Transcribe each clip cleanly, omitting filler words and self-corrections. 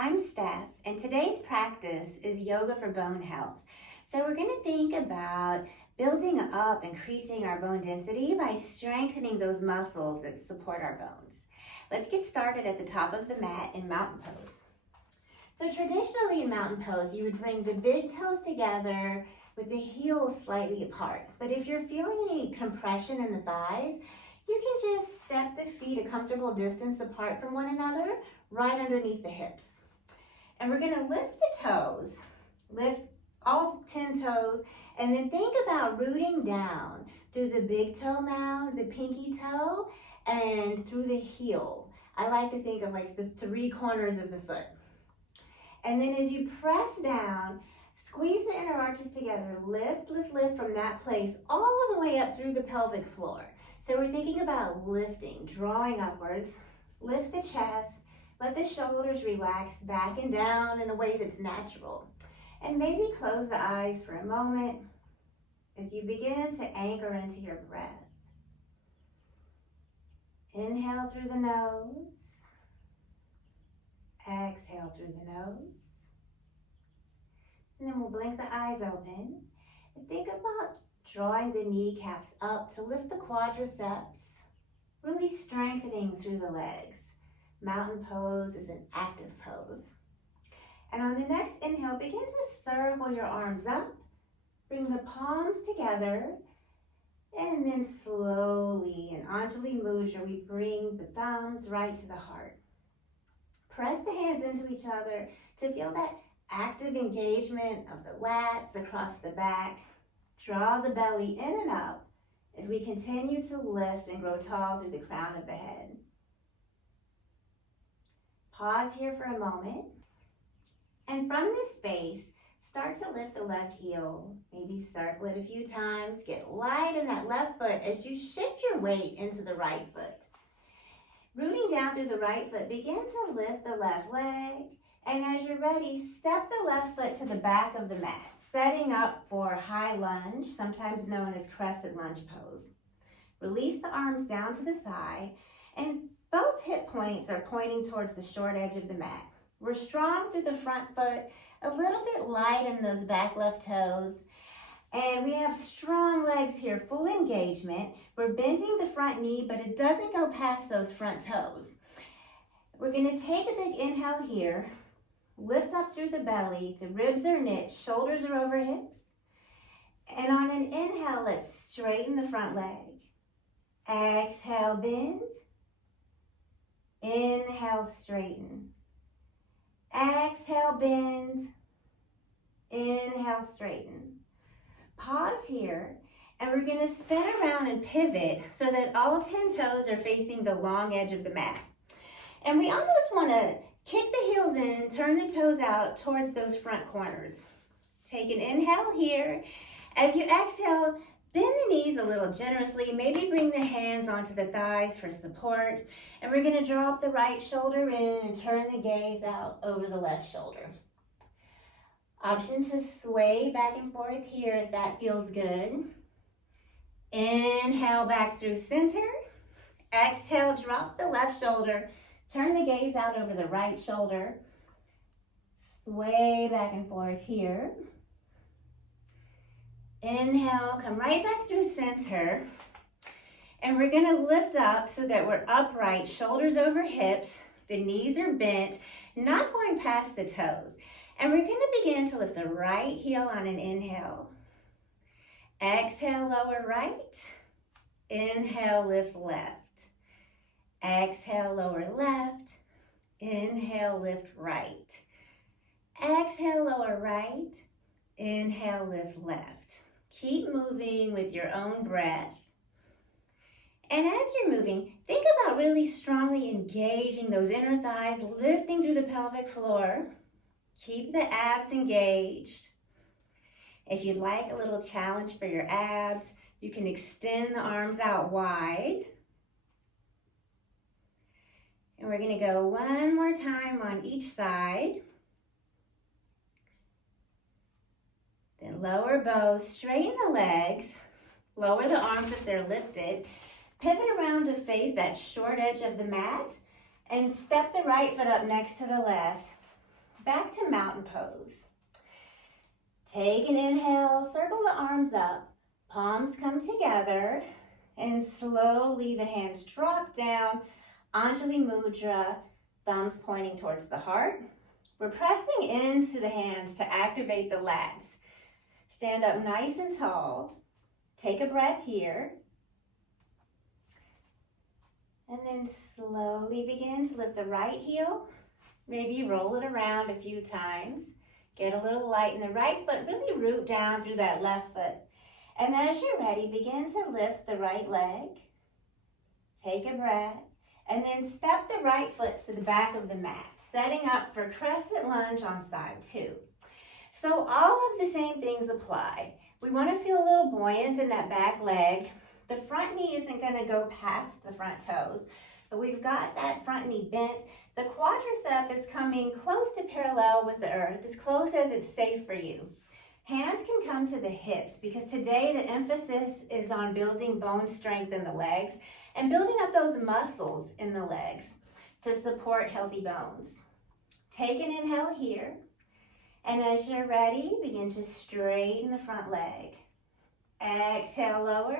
I'm Steph, and today's practice is yoga for bone health. So we're going to think about building up, increasing our bone density by strengthening those muscles that support our bones. Let's get started at the top of the mat in mountain pose. So traditionally in mountain pose, you would bring the big toes together with the heels slightly apart. But if you're feeling any compression in the thighs, you can just step the feet a comfortable distance apart from one another, right underneath the hips. And we're gonna lift the toes, lift all 10 toes, and then think about rooting down through the big toe mound, the pinky toe, and through the heel. I like to think of like the 3 corners of the foot. And then as you press down, squeeze the inner arches together, lift, lift, lift from that place all the way up through the pelvic floor. So we're thinking about lifting, drawing upwards, lift the chest, let the shoulders relax back and down in a way that's natural. And maybe close the eyes for a moment as you begin to anchor into your breath. Inhale through the nose. Exhale through the nose. And then we'll blink the eyes open and think about drawing the kneecaps up to lift the quadriceps, really strengthening through the legs. Mountain pose is an active pose. And on the next inhale, begin to circle your arms up, bring the palms together, and then slowly in Anjali Mudra, we bring the thumbs right to the heart. Press the hands into each other to feel that active engagement of the lats across the back. Draw the belly in and up as we continue to lift and grow tall through the crown of the head. Pause here for a moment. And from this space, start to lift the left heel. Maybe circle it a few times. Get light in that left foot as you shift your weight into the right foot. Rooting down through the right foot, begin to lift the left leg. And as you're ready, step the left foot to the back of the mat, setting up for high lunge, sometimes known as crescent lunge pose. Release the arms down to the side, and both hip points are pointing towards the short edge of the mat. We're strong through the front foot, a little bit light in those back left toes, and we have strong legs here, full engagement. We're bending the front knee, but it doesn't go past those front toes. We're gonna take a big inhale here, lift up through the belly, the ribs are knit, shoulders are over hips. And on an inhale, let's straighten the front leg. Exhale, bend. Inhale, straighten. Exhale, bend. Inhale, straighten. Pause here, and we're gonna spin around and pivot so that all 10 toes are facing the long edge of the mat. And we almost wanna kick the heels in, turn the toes out towards those front corners. Take an inhale here. As you exhale, bend the knees a little generously. Maybe bring the hands onto the thighs for support. And we're gonna drop the right shoulder in and turn the gaze out over the left shoulder. Option to sway back and forth here if that feels good. Inhale back through center. Exhale, drop the left shoulder. Turn the gaze out over the right shoulder. Sway back and forth here. Inhale, come right back through center. And we're gonna lift up so that we're upright, shoulders over hips. The knees are bent, not going past the toes. And we're gonna begin to lift the right heel on an inhale. Exhale, lower right. Inhale, lift left. Exhale, lower left. Inhale, lift right. Exhale, lower right. Inhale, lift left. Keep moving with your own breath. And as you're moving, think about really strongly engaging those inner thighs, lifting through the pelvic floor. Keep the abs engaged. If you'd like a little challenge for your abs, you can extend the arms out wide. And we're gonna go one more time on each side. Then lower both, straighten the legs, lower the arms if they're lifted, pivot around to face that short edge of the mat, and step the right foot up next to the left. back to mountain pose. Take an inhale, circle the arms up, palms come together, and slowly the hands drop down, Anjali Mudra, thumbs pointing towards the heart. We're pressing into the hands to activate the lats. Stand up nice and tall. Take a breath here. And then slowly begin to lift the right heel. Maybe roll it around a few times. Get a little light in the right foot. Really root down through that left foot. And as you're ready, begin to lift the right leg. Take a breath. And then step the right foot to the back of the mat, setting up for crescent lunge on side 2. So all of the same things apply. We want to feel a little buoyant in that back leg. The front knee isn't going to go past the front toes, but we've got that front knee bent. The quadricep is coming close to parallel with the earth, as close as it's safe for you. Hands can come to the hips because today the emphasis is on building bone strength in the legs and building up those muscles in the legs to support healthy bones. Take an inhale here, and as you're ready, begin to straighten the front leg. Exhale, lower.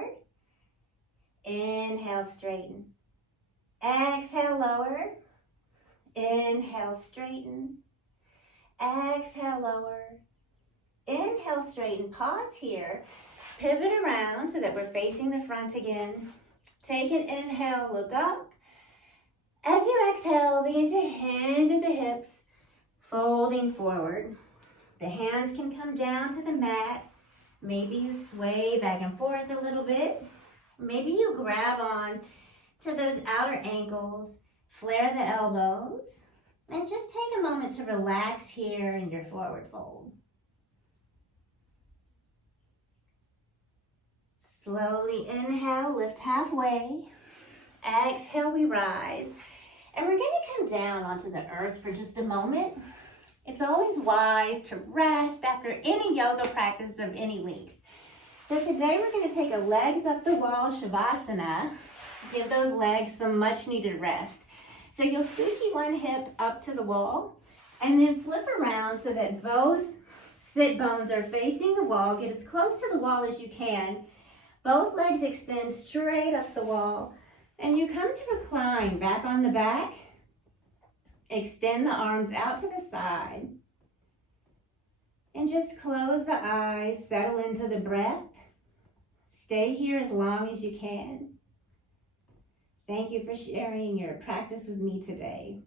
Inhale, straighten. Exhale, lower. Inhale, straighten. Exhale, lower. Inhale, straighten. Pause here. Pivot around so that we're facing the front again. Take an inhale, look up. As you exhale, begin to hinge at the hips, folding forward. The hands can come down to the mat. Maybe you sway back and forth a little bit. Maybe you grab on to those outer ankles, flare the elbows, and just take a moment to relax here in your forward fold. Slowly inhale, lift halfway. Exhale, we rise. And we're going to come down onto the earth for just a moment. It's always wise to rest after any yoga practice of any length. So today we're going to take a legs up the wall Shavasana. Give those legs some much needed rest. So you'll scoochie one hip up to the wall and then flip around so that both sit bones are facing the wall. Get as close to the wall as you can. Both legs extend straight up the wall. And you come to recline back on the back. Extend the arms out to the side. And just close the eyes, settle into the breath. Stay here as long as you can. Thank you for sharing your practice with me today.